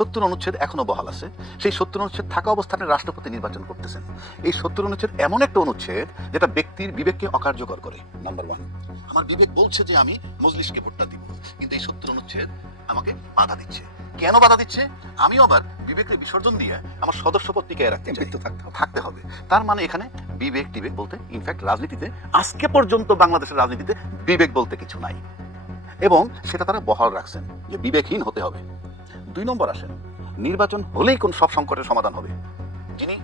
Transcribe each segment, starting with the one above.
70 অনুচ্ছেদ এখনো বহাল আছে। সেই 70 অনুচ্ছেদ থাকা অবস্থায় আপনি রাষ্ট্রপতি নির্বাচন করতেছেন। এই 70 অনুচ্ছেদ এমন একটা অনুচ্ছেদ যেটা ব্যক্তির বিবেককে অকার্যকর করে। নাম্বার 1, আমার বিবেক বলছে যে আমি মজলিসকে ভোটটা দিব, কিন্তু এই 70 অনুচ্ছেদ আমাকে বাধা দিচ্ছে। কেন বাধা দিচ্ছে? আমিও আবার বিবেকের বিসর্জন দিয়ে আমার সদস্যপদ টিকায় রাখতে চাই, থাকতে হবে। তার মানে এখানে বিবেক টিবেক বলতে, ইনফ্যাক্ট রাজনীতিতে আজকে পর্যন্ত বাংলাদেশের রাজনীতিতে বিবেক বলতে কিছু নাই, এবং সেটা তারা বহাল রাখছেন যে বিবেকহীন হতে হবে। 2 নম্বর আসেন, নির্বাচন হলেই কোন সব সংকটের সমাধান হবে। যিনি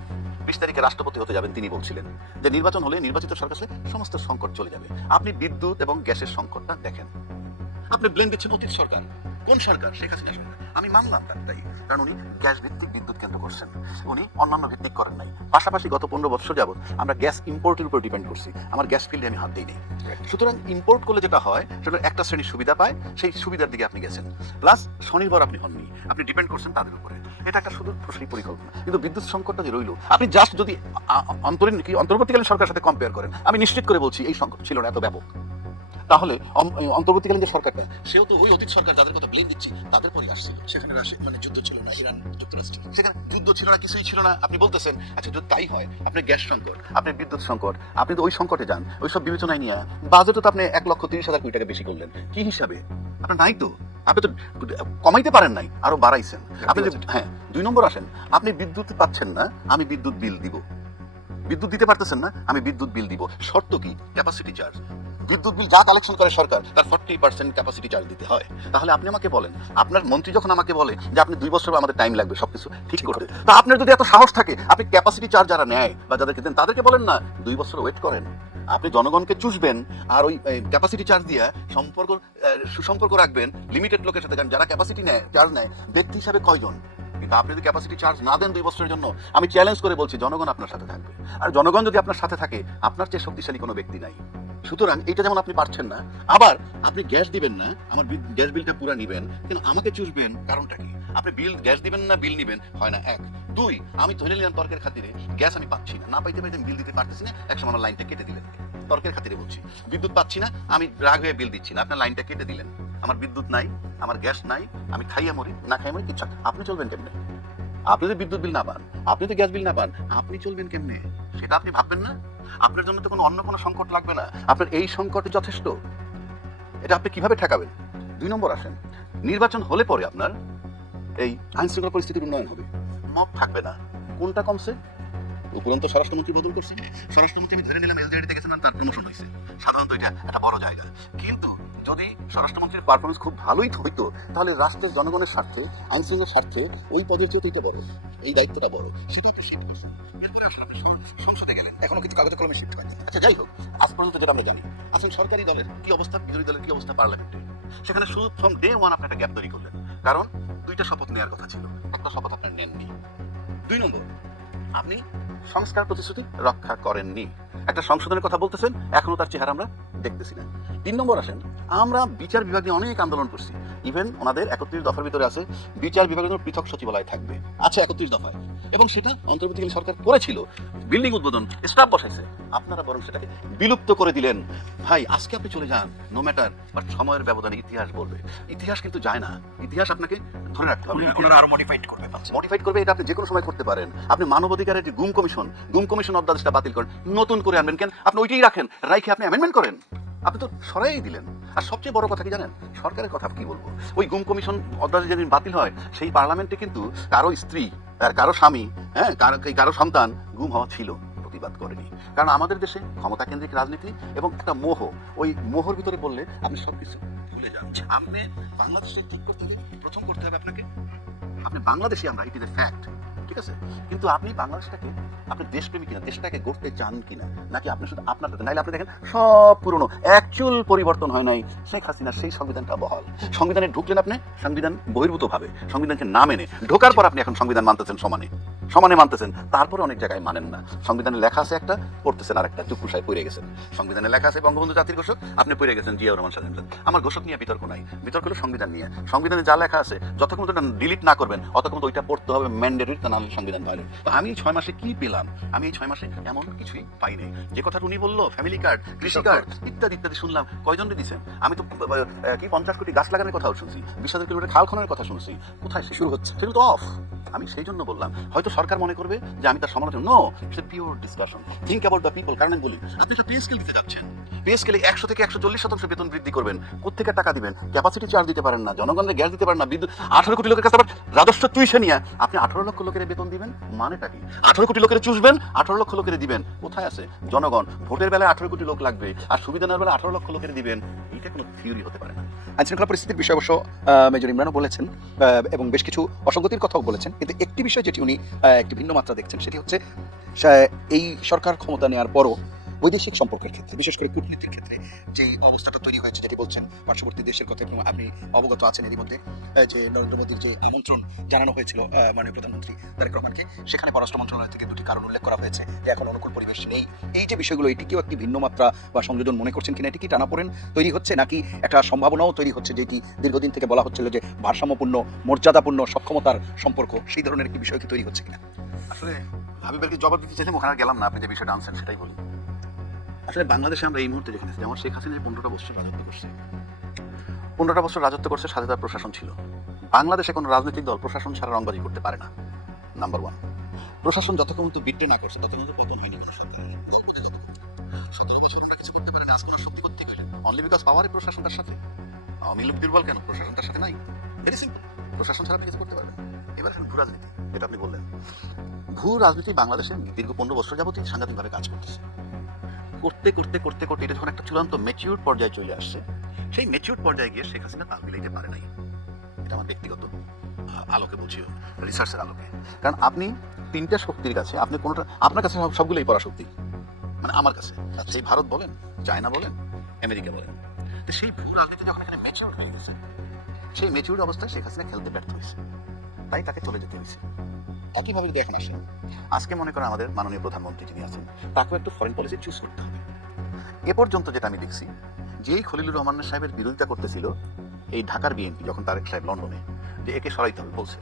20 তারিখে রাষ্ট্রপতি হতে যাবেন তিনি বলছিলেন যে নির্বাচন হলে নির্বাচিত সরকারের সমস্ত সংকট চলে যাবে। আপনি বিদ্যুৎ এবং গ্যাসের সংকটটা দেখেন। আপনি ব্লেম দিচ্ছেন অতীত সরকার। কোন সরকার? শেখ হাসিনা সরকার। আমি মানলাম তাই, কারণ উনি গ্যাস ভিত্তিক বিদ্যুৎ কেন্দ্র করছেন, উনি অন্যান্য ভিত্তিক করেন নাই। পাশাপাশি গত 15 বছর যাবত আমরা গ্যাস ইম্পোর্টের উপর ডিপেন্ড করছি, আমার গ্যাস ফিল্ডে আমি হাত দিই নেই। সুতরাং ইম্পোর্ট করলে যেটা হয় সেটা একটা শ্রেণীর সুবিধা পায়, সেই সুবিধার দিকে আপনি গেছেন, প্লাস স্বনির্ভর আপনি হননি, আপনি ডিপেন্ড করছেন তাদের উপরে। এটা একটা শুধু প্রশ্নই পরিকল্পনা। কিন্তু বিদ্যুৎ সংকটটা যে রইল, আপনি জাস্ট যদি অন্তর্বর্তীকালীন সরকারের সাথে কম্পেয়ার করেন, আমি নিশ্চিত করে বলছি এই সংকট ছিল না এত ব্যাপক। তাহলে অন্তর্বর্তীকালীন যে সরকারটা, সেও তো ওই অতীত সরকার যাদের কথা ব্লেম দিচ্ছি তাদের পরই আসছিল। সেখানে মানে যুদ্ধ ছিল না, ইরান যুক্তরাষ্ট্র, সেখানে যুদ্ধ ছিল না, কিছুই ছিল না। আপনি বলতেছেন আচ্ছা যদি তাই হয়, আপনি গ্যাস সংকট, আপনি বিদ্যুৎ সংকট, আপনি তো ওই সংকটে যান, ওই সব বিবেচনায় নিয়ে বাজেটও তো আপনি 1,30,000 কোটি টাকা বেশি করলেন। কি হিসাবে? আপনার নাই তো, আপনি তো কমাইতে পারেন নাই, আরো বাড়াইছেন আপনি। হ্যাঁ, 2 নম্বর আসেন, আপনি বিদ্যুৎ পাচ্ছেন না, আমি বিদ্যুৎ বিল দিব। বিদ্যুৎ দিতে পারতেছেন না, আমি বিদ্যুৎ বিল দিব। শর্ত কি? Capacity charge. বিদ্যুৎ বিল যা কালেকশন করে সরকার তার 40% ক্যাপাসিটি চার্জ দিতে হয়। তাহলে আপনি আমাকে বলেন, আপনার মন্ত্রী যখন আমাকে বলে যে আপনি 2 বছর আমাদের টাইম লাগবে সবকিছু ঠিক করতে, তা আপনার যদি এত সাহস থাকে, আপনি ক্যাপাসিটি চার্জ যারা নেয় বা যাদেরকে দেন তাদেরকে বলেন না 2 বছর ওয়েট করেন। আপনি জনগণকে চুষবেন আর ওই ক্যাপাসিটি চার্জ দিয়ে সুসম্পর্ক রাখবেন লিমিটেড লোকের সাথে। কারণ যারা ক্যাপাসিটি নেয়, চার্জ নেয়, ব্যক্তি হিসাবে কয়জন? কিন্তু আপনি যদি ক্যাপাসিটি চার্জ না দেন 2 বছরের জন্য, আমি চ্যালেঞ্জ করে বলছি জনগণ আপনার সাথে থাকবে। আর জনগণ যদি আপনার সাথে থাকে, আপনার চেয়ে শক্তিশালী কোনো ব্যক্তি নাই। সুতরাং এটা যেমন আপনি পারছেন না, আবার আপনি গ্যাস দিবেন না, আমার গ্যাস বিলটা পুরো নিবেন, কিন্তু আমাকে চুষবেন। কারণটা কি? আপনি গ্যাস দিবেন না বিল নিবেন, হয় না। 1, 2, আমি ধরে নিলাম তর্কের খাতিরে গ্যাস আমি পাচ্ছি না, পাইতে বিল দিতে পারতেছি না, একসময় আমার লাইনটা কেটে দিলেন। তর্কের খাতিরে বলছি, বিদ্যুৎ পাচ্ছি না, আমি রাগ হয়ে বিল দিচ্ছি না, আপনার লাইনটা কেটে দিলেন। আমার বিদ্যুৎ নাই, আমার গ্যাস নাই, আমি খাইয়া মরি, না খাইয়া মরি, কিচ্ছু। আপনি চলবেন কেমনে? আপনি যদি বিদ্যুৎ বিল না পান, আপনি তো গ্যাস বিল না পান, আপনি চলবেন কেমনে? সেটা আপনি ভাববেন না? আপনার জন্য তো অন্য কোনো সংকট লাগবে না, আপনার এই সংকটে যথেষ্ট। এটা আপনি কিভাবে ঠেকাবেন? 2 নম্বর আসেন, নির্বাচন হলে পরে আপনার এই আইন শৃঙ্খলা পরিস্থিতির উন্নয়ন হবে, মব থাকবে না। কোনটা কমছে? উপরন্ত স্বরাষ্ট্রমন্ত্রী বদল করছে, স্বরাষ্ট্রমন্ত্রী আমি ধরে নিলাম এলজেডিতে গেছেন, তার প্রমোশন হয়েছে, সাধারণত এটা একটা বড় জায়গা। কিন্তু যদি স্বরাষ্ট্রমন্ত্রীর পারফরমেন্স খুব ভালোই হইতো, তাহলে রাষ্ট্রের জনগণের স্বার্থে, আইন শৃঙ্খলার স্বার্থে এই পদের চেয়ে এটা বড়, এই দায়িত্বটা বড়, সেটা আপনি শিফট করছেন। এরপরে আসলে আপনি সংসদে গেলেন, এখনো কিন্তু কাগজে কলমে শিফট হয়নি। আচ্ছা যাই হোক, আজ পর্যন্ত যেটা আমরা জানি, আসলে সরকারি দলের কি অবস্থা, বিরোধী দলের কি অবস্থা পার্লামেন্টে, সেখানে শুধু ফ্রম ডে 1 আপনি একটা গ্যাপ তৈরি করলেন। কারণ 2টা শপথ নেওয়ার কথা ছিল, একটা শপথ আপনার নেননি। 2 নম্বর, আপনি সংস্কার প্রতিশ্রুতি রক্ষা করেননি। একটা সংশোধনের কথা বলতেছেন, এখনো তার চেহারা আমরা দেখতেছি না। 3 নম্বর আসেন, আমরা বিচার বিভাগ নিয়ে অনেক আন্দোলন করছি। ইভেন ওনাদের 31 দফার ভিতরে আছে বিচার বিভাগের জন্য পৃথক সচিবালয় থাকবে, আছে 31 দফায়, এবং সেটা অন্তর্বর্তীকালীন সরকার করেছিল, বিল্ডিং উদ্বোধন, স্টাফ বসাইছে। আপনারা বরং সেটাকে বিলুপ্ত করে দিলেন। ভাই আজকে আপনি চলে যান, নো ম্যাটার, বাট সময়ের ব্যবধানে ইতিহাস বলবে। ইতিহাস কিন্তু যায় না, ইতিহাস আপনাকে ধরে রাখতে হবে। ওনারা আরো মডিফাইড করবে, এটা আপনি যে কোনো সময় করতে পারেন। আপনি মানবাধিকারের যে গুম কমিশন অধ্যাদেশটা বাতিল করেন, নতুন করে আনবেন কেন? আপনি ওইটাই রাখেন, রাইখে আপনি অ্যামেন্ডমেন্ট করেন, আপনি তো সরাই দিলেন। আর সবচেয়ে বড় কথা কি জানেন? সরকারের কথা কি বলবো, ওই গুম কমিশন অধ্যাদেশ যেদিন বাতিল হয়, সেই পার্লামেন্টে কিন্তু কারো স্ত্রী আর কারো স্বামী, হ্যাঁ কারো সন্তান গুম হওয়া ছিল, প্রতিবাদ করেনি। কারণ আমাদের দেশে ক্ষমতা কেন্দ্রিক রাজনীতি এবং একটা মোহ, ওই মোহর ভিতরে বললে আপনি সবকিছু ভুলে যান। আপনি বাংলাদেশে ঠিক করতে গেলে প্রথম করতে হবে আপনাকে, আপনি বাংলাদেশি, আমরা ইট ইজ এ ফ্যাক্ট, ঠিক আছে? কিন্তু আপনি বাংলাদেশটাকে, আপনি দেশপ্রেমী কিনা, দেশটাকে গড়তে চান কিনা, নাকি আপনি শুধু আপনার, নাইলে আপনি দেখেন সব পুরনো, অ্যাকচুয়াল পরিবর্তন হয় নাই। শেখ হাসিনার সেই সংবিধানটা বহাল, সংবিধানে ঢুকলেন আপনি সংবিধান বহির্ভূত ভাবে, সংবিধানকে না মেনে ঢোকার পর আপনি এখন সংবিধান মানতেছেন সমানে। সমানে মানতেছেন, তারপরে অনেক জায়গায় মানেন না। সংবিধানে লেখা আছে একটা, পড়তেছেন আর একটা, চুপুসায় পড়ে গেছেন। সংবিধানে লেখা আছে বঙ্গবন্ধু জাতির ঘোষক, আপনি পড়ে গেছেন জিয়াউর রহমান স্বাধীন। আমার ঘোষক নিয়ে বিতর্ক নাই, বিতর্ক হলো সংবিধান নিয়ে। সংবিধানে যা লেখা আছে যতক্ষণ ওটা ডিলিট না করবেন অতক্ষণ ওইটা পড়তে হবে ম্যান্ডেটরি, তা নাহলে সংবিধান ভায়োলেট। তো আমি এই 6 মাসে কি পেলাম? আমি এই 6 মাসে এমন কিছুই পাই নাই। যে কথা উনি বললো ফ্যামিলি কার্ড, কৃষি কার্ড ইত্যাদি ইত্যাদি শুনলাম, কয়জন দিচ্ছেন? আমি তো কি 50 কোটি গাছ লাগানোর কথাও শুনছি, 20,000 কিলোমিটার খাল খননের কথা শুনছি। কোথায় শুরু হচ্ছে? সেগুলো তো অফ। আমি সেই জন্য বললাম, হয়তো সরকার মনে করবে যে আমি তার সমালোচনা, no, it's a pure discussion, think about the people. কারণ আমি বলি, আপনি একটা পে স্কেল দিতে যাচ্ছেন, পে স্কেলে 100 থেকে 140% বেতন বৃদ্ধি করবেন, কোথেকে টাকা দিবেন? ক্যাপাসিটি চার্জ দিতে পারেন না, জনগণের গ্যাস দিতে পারেন না, বিদ্যুৎ 18 কোটি লোকের কাছে আবার রাজস্ব তুইসে নিয়ে আপনি 18 লক্ষ লোকের বেতন দিবেন, মানেটা কি? 18 কোটি লোকের চুষবেন, 18 লক্ষ লোকের দিবেন, কোথায় আছে জনগণ? ভোটের বেলায় 18 কোটি লোক লাগবে, আর সুবিধা নেওয়ার বেলায় 18 লক্ষ লোকের দিবেন, এটা কোনো থিওরি হতে পারে না। আইনশৃঙ্খলা পরিস্থিতির বিষয়ে অবশ্য মেজর ইমরানও বলেছেন এবং বেশ কিছু অসঙ্গতির কথাও বলেছেন, কিন্তু একটি বিষয় যেটি উনি একটি ভিন্ন মাত্রা দেখছেন সেটি হচ্ছে এই সরকার ক্ষমতা নেওয়ার পরও বৈদেশিক সম্পর্কের ক্ষেত্রে, বিশেষ করে কূটনীতির ক্ষেত্রে যে অবস্থাটা তৈরি হয়েছে, যেটি বলছেন পার্শ্ববর্তী দেশের কথা, এবং আপনি অবগত আছেন এরই মধ্যে যে নরেন্দ্র মোদীর যে আমন্ত্রণ জানানো হয়েছিল মাননীয় প্রধানমন্ত্রী তারেক রহমানকে, সেখানে পররাষ্ট্র মন্ত্রণালয় থেকে দুটি কারণ উল্লেখ করা হয়েছে যে এখন অনুকূল পরিবেশ নেই। এই যে বিষয়গুলো, এটিকেও একটি ভিন্ন মাত্রা বা সংযোজন মনে করছেন কিনা? এটি কি টানাপোড়েন তৈরি হচ্ছে, নাকি একটা সম্ভাবনাও তৈরি হচ্ছে যেটি দীর্ঘদিন থেকে বলা হচ্ছিল যে ভারসাম্যপূর্ণ, মর্যাদাপূর্ণ সক্ষমতার সম্পর্ক, সেই ধরনের একটি বিষয় কি তৈরি হচ্ছে কিনা? আসলে হাবিবের কি জবাব দিতে চাইলাম, ওখানে আর গেলাম না, আপনি যে বিষয়টা আনছেন সেটাই বলি। আসলে বাংলাদেশে আমরা এই মুহূর্তে যেখানে, যেমন শেখ হাসিনা 15টা বছর রাজত্ব করছে, 15টা বছর রাজত্ব করছে, স্বাধীনতার প্রশাসন ছিল। বাংলাদেশে কোনো রাজনৈতিক দল প্রশাসন ছাড়া রংবাজি করতে পারে না, নাম্বার 1। প্রশাসন যতক্ষণ পর্যন্ত বিট্রে না করছে ততক্ষণ পর্যন্ত পতন হয়নি কোনো সরকারের। 17 বছর আমরা কিছু করতে পারে না, আজ কোনো শক্তি করতে গেলে অনলি বিকজ পাওয়ারই প্রশাসন তার সাথে। আওয়ামী লীগ দুর্বল কেন? প্রশাসন তার সাথে নাই, ভেরি সিম্পল। প্রশাসন ছাড়া আপনি কিছু করতে পারবেন। এবার আসলে ভূ রাজনীতি, যেটা আপনি বললেন, ভূ রাজনীতি বাংলাদেশে দীর্ঘ 15 বছর যাবতীয় সাংঘাতিকভাবে কাজ করতেছে। করতে করতে করতে করতে এটা যখন একটা চূড়ান্ত ম্যাচিউর পর্যায়ে চলে আসছে, সেই ম্যাচিউর পর্যায়ে গিয়ে শেখ হাসিনা তাল মিলাইতে পারে নাই। এটা আমার ব্যক্তিগত আলোকে বুঝিও, রিসার্চের আলোকে। কারণ আপনি 3টা শক্তির কাছে, আপনি কোনোটা, আপনার কাছে সবগুলোই পরাশক্তি, মানে আমার কাছে, সেই ভারত বলেন, চায়না বলেন, আমেরিকা বলেন। তো সেই ভূ রাজনীতি যখন এখানে ম্যাচিউর হয়ে গেছে, সেই ম্যাচিউর অবস্থায় শেখ হাসিনা খেলতে ব্যর্থ হয়েছে, তাই তাকে চলে যেতে হয়েছে। একইভাবে যদি এখন আসে, আজকে মনে করেন আমাদের মাননীয় প্রধানমন্ত্রী যিনি আছেন, তাকেও একটু ফরেন পলিসি চুজ করতে হবে। এ পর্যন্ত যেটা আমি দেখছি, যেই খলিলুর রহমান সাহেবের বিরোধিতা করতেছিল এই ঢাকার বিএনপি, যখন তারেক সাহেব লন্ডনে যে একে সরাইতে হবে বলছে,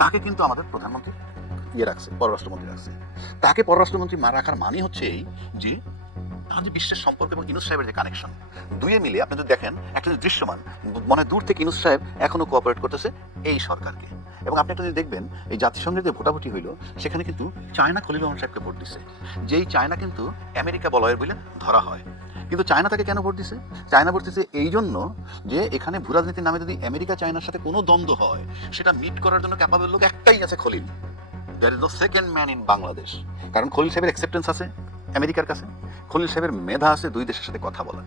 তাকে কিন্তু আমাদের প্রধানমন্ত্রী রাখছে, পররাষ্ট্রমন্ত্রী রাখছে। তাকে পররাষ্ট্রমন্ত্রী রাখার মানে হচ্ছে এই যে তার যে বিশ্বের সম্পর্ক এবং ইউনূস সাহেবের যে কানেকশন, দুয়ে মিলে আপনি যদি দেখেন একটা যে দৃশ্যমান, মনে দূর থেকে ইউনূস সাহেব এখনো কোঅপারেট করতেছে এই সরকারকে। এবং আপনি একটা যদি দেখবেন, এই জাতিসংঘের যে ভোটাভুটি হইলো, সেখানে কিন্তু চায়না খলিলুর রহমান সাহেবকে ভোট দিছে, যেই চায়না কিন্তু আমেরিকা বলয়ের বলে ধরা হয়। কিন্তু চায়না তাকে কেন ভোট দিছে? চায়না ভোট দিছে এই জন্য যে এখানে ভূ রাজনীতির নামে যদি আমেরিকা চায়নার সাথে কোনো দ্বন্দ্ব হয়, সেটা মিট করার জন্য ক্যাপাবল লোক একটাই আছে, Khalil. There is no second man in Bangladesh. কারণ খলিল সাহেবের অ্যাকসেপ্টেন্স আছে আমেরিকার কাছে, খলিল সাহেবের মেধা আছে দুই দেশের সাথে কথা বলা।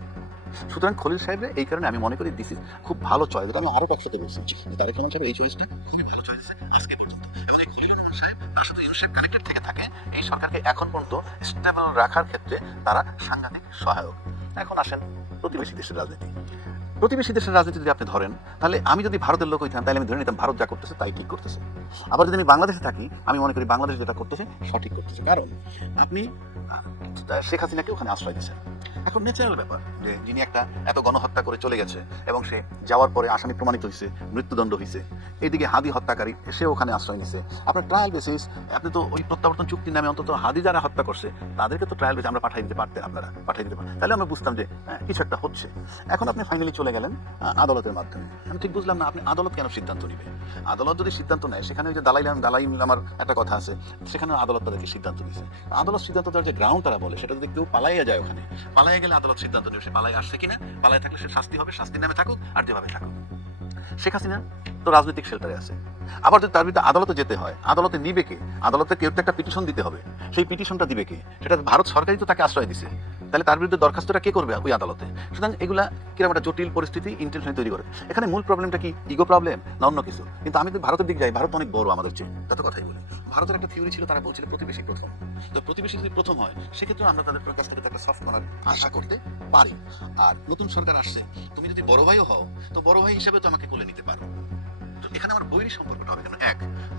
সুতরাং খলিল সাহেবের এই কারণে আমি মনে করি দিস ইজ খুব ভালো চয়েস। আমি আরো একসাথে বলছি, তারেক রহমান সাহেবের এই চয়েসটা খুবই ভালো চয়েস আছে আজকে পর্যন্ত। এবং এই খলিল সাহেব তার সাথে ইউনূস সাহেব কানেক্টেড থেকে থাকে, এই সরকারকে এখন পর্যন্ত স্টেবল রাখার ক্ষেত্রে তারা সাংঘাতিক সহায়ক। এখন আসেন প্রতিবেশী দেশের রাজনীতি। প্রতিবেশী দেশের রাজনীতি যদি আপনি ধরেন, তাহলে আমি যদি ভারতের লোক হইতাম, তাহলে আমি ধরে নিতাম ভারত যা করতেছে তাই ঠিক করতেছে। আবার যদি আমি বাংলাদেশে থাকি, আমি মনে করি বাংলাদেশ যেটা করতেছে সঠিক করতেছে। কারণ আপনি শেখ হাসিনাকে ওখানে আশ্রয় দিচ্ছেন। এখন ন্যাচারাল ব্যাপার যে যিনি একটা এত গণহত্যা করে চলে গেছে এবং সে যাওয়ার পরে আসামি প্রমাণিত হয়েছে, মৃত্যুদণ্ড হয়েছে, এইদিকে হাদি হত্যাকারী সে ওখানে আশ্রয় নিছে। আপনার ট্রায়াল বেসিস, আপনি তো ওই প্রত্যাবর্তন চুক্তির নামে অন্তত হাদি যারা হত্যা করছে তাদেরকে তো ট্রায়াল বেসে আমরা পাঠিয়ে দিতে পারতেন, আপনারা পাঠিয়ে দিতে পারতেন, তাহলে আমরা বুঝতাম যে কিছু একটা হচ্ছে। এখন আপনি ফাইনালি চলে গেলেন আদালতের মাধ্যমে। আমি ঠিক বুঝলাম না আপনি আদালত কেন সিদ্ধান্ত নিবে? আদালত যদি সিদ্ধান্ত নেয়, সেখানে ওই যে দালাই লামার একটা কথা আছে, সেখানে আদালত তাদেরকে সিদ্ধান্ত দিচ্ছে। আদালত সিদ্ধান্ত দেওয়ার যে গ্রাউন্ড তারা বলে, সেটা যদি কেউ পালাইয়া যায়, ওখানে পালাইয়া গেলে আদালত সিদ্ধান্ত নেবে সে পালাই আসছে কিনা, পালাই থাকলে সে শাস্তি হবে, শাস্তির নামে থাকুক আর যেভাবে থাকুক। শেখ হাসিনা তো রাজনৈতিক শেল্টারে আছে। আবার যদি তার বিরুদ্ধে আদালতে যেতে হয়, আদালতে নিবে কে? আদালতে কেউ একটা পিটিশন দিতে হবে, সেই পিটিশনটা দিবে কে? সেটা ভারত সরকারই তো তাকে আশ্রয় দিছে, তাহলে তার বিরুদ্ধে দরখাস্তটা কে করবে ওই আদালতে? সুতরাং এগুলা কিরকম একটা জটিল পরিস্থিতি ইন্টেনশন তৈরি করে। এখানে মূল প্রবলেমটা কি? ইগো প্রবলেম না অন্য কিছু? কিন্তু আমি যদি ভারতের দিক যাই, ভারত অনেক বড় আমাদের চেয়ে, তাতে কথাই বলি। ভারতের একটা থিওরি ছিল, তারা বলছিল প্রতিবেশী প্রথম। তো প্রতিবেশী যদি প্রথম হয়, সেক্ষেত্রে আমরা তাদের কাছ থেকে একটা সফট করার আশা করতে পারি। আর নতুন সরকার আসছে, তুমি যদি বড় ভাইও হও, তো বড় ভাই হিসেবে তো আমাকে কোলে নিতে পারো। তো এখানে আমার বৈরী সম্পর্কটা হবে কেন? এক।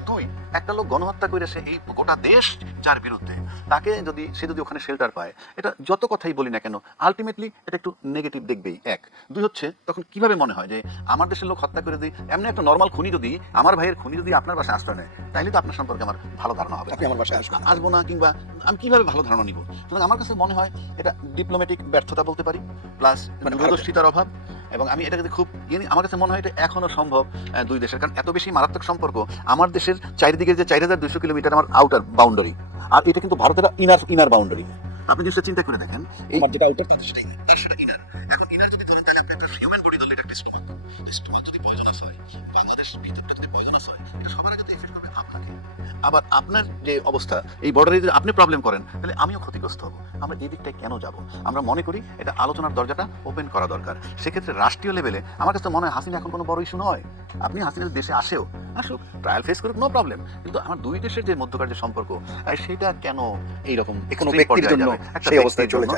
দুই, একটা লোক গণহত্যা করেছে এই গোটা দেশ যার বিরুদ্ধে, তাকে যদি সে যদি ওখানে শেল্টার পায়, এটা যত কথাই বলি না কেন আলটিমেটলি এটা একটু নেগেটিভ দেখবেই। এক। দুই হচ্ছে তখন কিভাবে মনে হয় যে আমার দেশের লোক হত্যা করে দিই, এমনি একটা নর্মাল খুনি যদি, আমার ভাইয়ের খুনি যদি আপনার বাসায় আশ্রয় নেয়, তাইলে তো আপনার সম্পর্কে আমার ভালো ধারণা হবে। আপনি আমার বাসায় আসবেন। আসবো না, কিংবা আমি কিভাবে ভালো ধারণা নিব? সুতরাং আমার কাছে মনে হয় এটা ডিপ্লোম্যাটিক ব্যর্থতা বলতে পারি, প্লাস মানে দূরদর্শিতার অভাব। এবং আমি এটাকে খুব আমার কাছে মনে হয় এটা এখনো সম্ভব দুই দেশের, কারণ এত বেশি মারাত্মক সম্পর্ক। আমার দেশের চারিদিকে যে 4200 কিলোমিটার আমার আউটার বাউন্ডারি, আর এটা কিন্তু ভারতের ইনার বাউন্ডারি। আপনি জিনিসটা চিন্তা করে দেখেন, এই আমার যেটা আউটার থাকে সেটাই না, তার সেটা ইনার। এখন ইনার যদি ধরেন, তাহলে আপনি একটা হিউম্যান বডি ধরলে, এটা একটা স্টোমাক। স্টোমাক যদি পয়জনাস হয়, বাংলাদেশ ভিতরটা যদি পয়জনাস হয়, এটা সবার আগে তো এফেক্ট করবে আপনাকে। আবার আপনার যে অবস্থা, এই বর্ডারে যদি আপনি প্রবলেম করেন, তাহলে আমিও ক্ষতিগ্রস্ত হব। আমরা এই দিকটায় কেন যাব? আমরা মনে করি এটা আলোচনার দরজাটা ওপেন করা দরকার। সেক্ষেত্রে রাষ্ট্রীয় লেভেলে আমার কাছে মনে হয় হাসিনা এখন কোনো বড় ইস্যু নয়। আপনি হাসিনা দেশে আসুক, ট্রায়াল ফেস করুক, নো প্রবলেম। কিন্তু আমার দুই দেশের যে মধ্যকার যে সম্পর্ক, সেটা কেন এইরকম কোনো ব্যক্তির জন্য সেই অবস্থায় চলে যায়।